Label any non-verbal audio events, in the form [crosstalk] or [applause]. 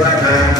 Bye-bye. [laughs]